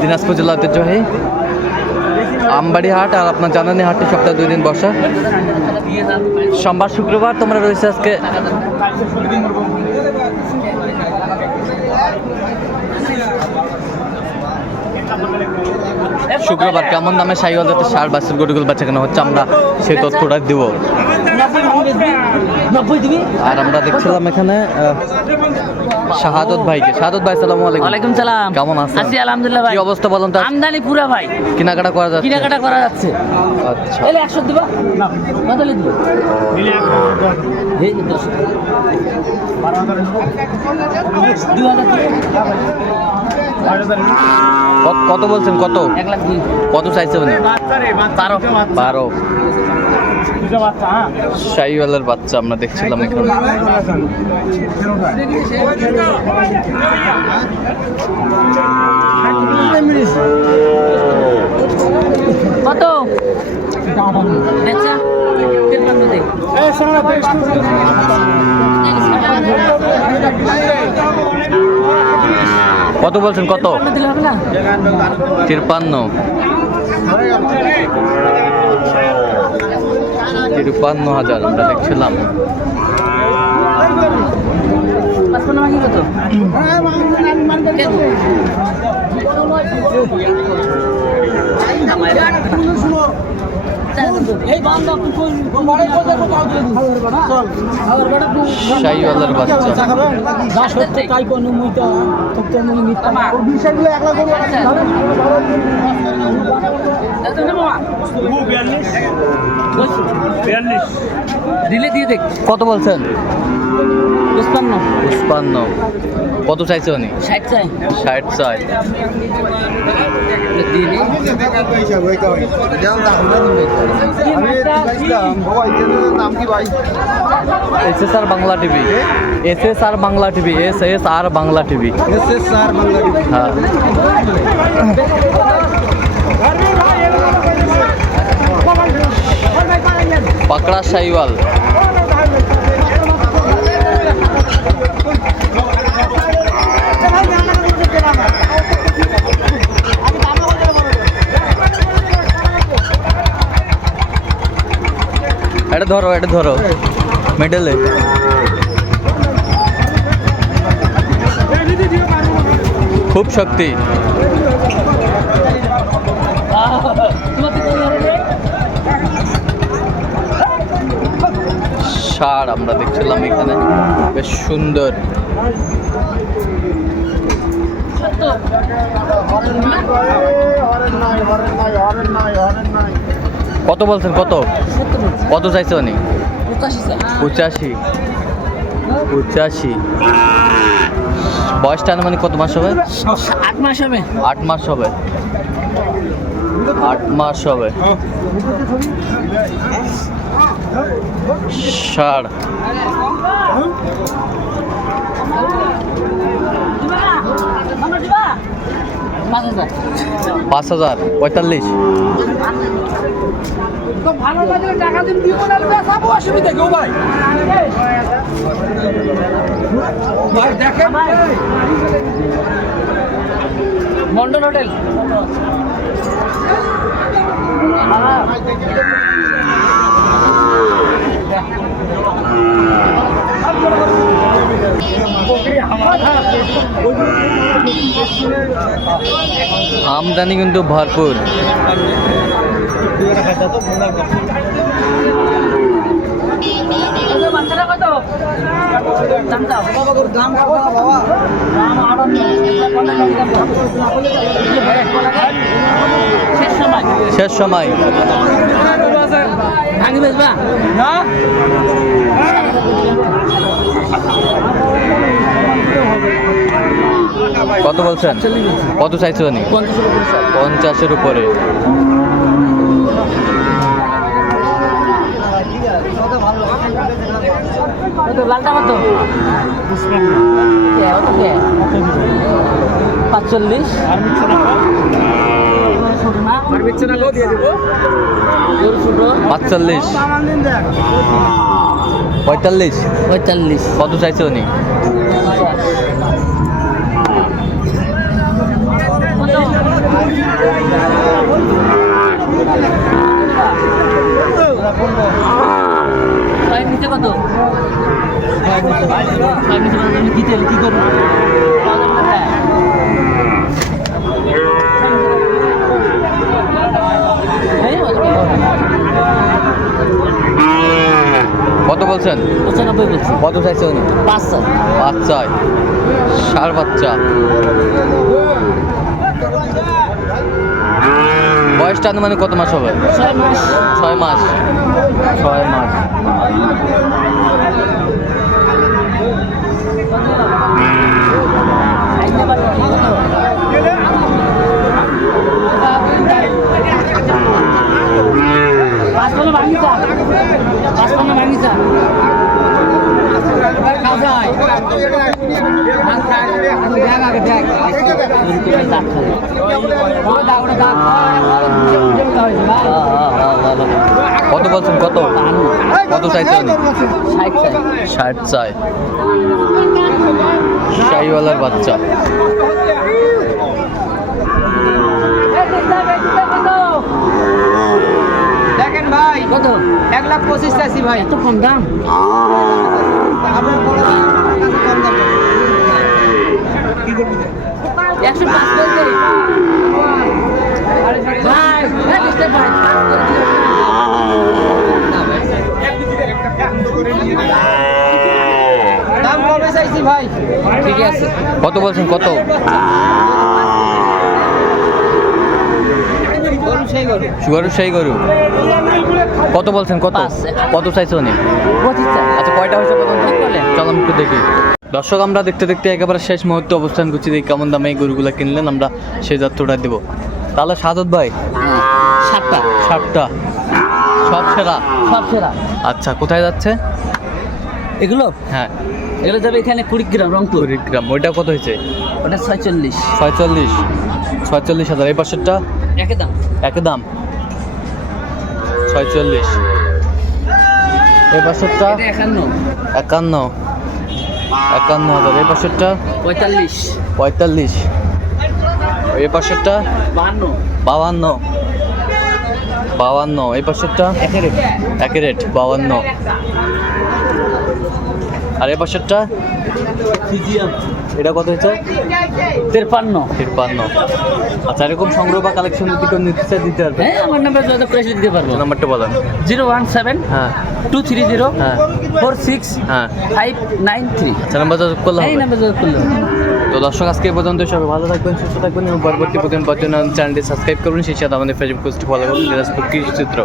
দিনাজপুর জেলা ঐতিহ্যবাহী আমবাড়ি হাট আর আপনার জানানি হাটটি সপ্তাহে দুই দিন বসা। সোমবার শুক্রবার তোমরা রয়েছে আজকে। শুক্রবার কেমন দামে সাইকেল যাতে সার বাসের গরুগুলো বাচ্চা কেন হচ্ছে, আমরা সেই তথ্যটা দিব। আর আমরা দেখছিলাম এখানে শাহাদত ভাইকে। শাহাদত ভাই সালামু আলাইকুম। ওয়ালাইকুম সালাম। কেমন আছেন? আছি আলহামদুলিল্লাহ ভাই। কি অবস্থা বলেন তো? আমদানি পুরা ভাই। কেনাকাটা করা যাচ্ছে? কেনাকাটা করা যাচ্ছে। আচ্ছা। এলে একশো দিবা? কত দিব। এই দশ। দু হাজার কত- কত বলছেন? কত? এক লাখ দুই। কত চাইছে উনি বারো। বারো। শাহিওয়ালের বাচ্চা আমরা দেখছিলাম এখানে। কত। কত বলছেন কত? তিরপান্ন। তিরপান্ন হাজার আমরা দেখছিলাম। কেন? দিলে দিয়ে দেখ কত বলছেন? পুষ্পান্ন পুষ্পান্ন কত চাইছে উনি? ষাট চাই। ষাট চাই। S S R Bangla TV. S S R Bangla TV S S R Bangla TV. S S sir Bangla হ্যাঁ। পাকড়া শাহিওয়াল এটা ধরো এটা ধরো। মিডলে খুব শক্তি। সার আমরা দেখছিলাম এখানে। বেশ সুন্দর। কত বলছেন কত? কত চাইছে উনি? পঁচাশি। পঁচাশি। বয়সটা মানে কত মাস হবে? আট মাস হবে। আট মাস হবে। আট মাস হবে। ষাড় পাঁচ হাজার। পঁয়তাল্লিশ। মন্ডল হোটেল। আমদানি কিন্তু ভরপুর। না শেষ সময়। ভাঙি বেচবা কত বলছেন? কত চাইছে উনি? পঞ্চাশের উপরে? পাঁচচল্লিশ। পাঁচচল্লিশ। পঁয়তাল্লিশ। পঁয়তাল্লিশ। কত চাইছে উনি? বলছেন? পঁচানব্বই বলছি। কত চাইছে উনি? পাঁচ স্যার বাচ্চায় ষাট বাচ্চা। বয়সটা মানে কত মাস হবে? ছয় মাস। ছয় মাস। ছয় মাস খাইতে পারব না, কত? পাঁচ পানো ভাঙিছা পাঁচ পানো ভাঙিছা কাজাই দেখ আগে দেখ কত বলছেন? কত? কত চাইছে উনি ষাট চাই। শাহিওয়ালার বাচ্চা। দেখেন ভাই কত? এক লাখ পঁচিশ চাইছি ভাই। এত কম দাম? আপনার একশো পাঁচ করে ভাই ঠিক আছে। কত বলছেন? কত? গরু সেই গরু। গরু সেই গরু। কত বলছেন? কত। কত চাইছে উনি? আচ্ছা কয়টা হয়েছে বলে। চলো আমি একটু দেখি। দর্শক আমরা দেখতে দেখতে একেবারে শেষ মুহূর্তে অবস্থান করছি। দেখি কেমন দামে এই গরুগুলো কিনলেন আমরা সেই যাত্রাটা দেবো। তাহলে সাদত ভাই সাতটা। সাতটা। সব সেরা। সব সেরা। আচ্ছা কোথায় যাচ্ছে? এগুলো? হ্যাঁ। এগুলো যাবে এখানে কুড়িগ্রাম রংপুর। কুড়িগ্রাম ওইটা কত হয়েছে? ওটা ছয়চল্লিশ। ছয়চল্লিশ। ছয়চল্লিশ হাজার। এই পাশেরটা? একই দাম। একই দাম। ছয়চল্লিশ। এই পাশেরটা? একান্ন। একান্ন। একান্ন হাজার। এই পাশেরটা? পঁয়তাল্লিশ। পঁয়তাল্লিশ। এই পাশেরটা? বাহান্ন। বাউান্ন বাউান্ন এই পাশেরটা? একই রেট বাউান্ন। আর এই পাশেরটা? এটা কত হচ্ছে তেরপান্ন। তিপ্পান্ন আচ্ছা এরকম সংগ্রহ বা কালেকশন যদি কেউ নিতে চায় দিতে পারবে? হ্যাঁ আমার নাম্বার যত দিতে পারব। নাম্বারটা বলেন। জিরো ওয়ান সেভেন হ্যাঁ। টু থ্রি জিরো হ্যাঁ। ফোর সিক্স হ্যাঁ। Five nine three. আচ্ছা নাম্বার যোগাযোগ করলে এই নাম্বার যত করলে হবে। তো দর্শক, আজকে পর্যন্ত সবাই ভালো থাকবেন, সুস্থ থাকবেন এবং পরবর্তী প্রতিদিন পর্যন্ত চ্যানেলটি সাবস্ক্রাইব করবেন সেই সাথে আমাদের ফেসবুক পেজটি ফলো করুন কৃষি চিত্র।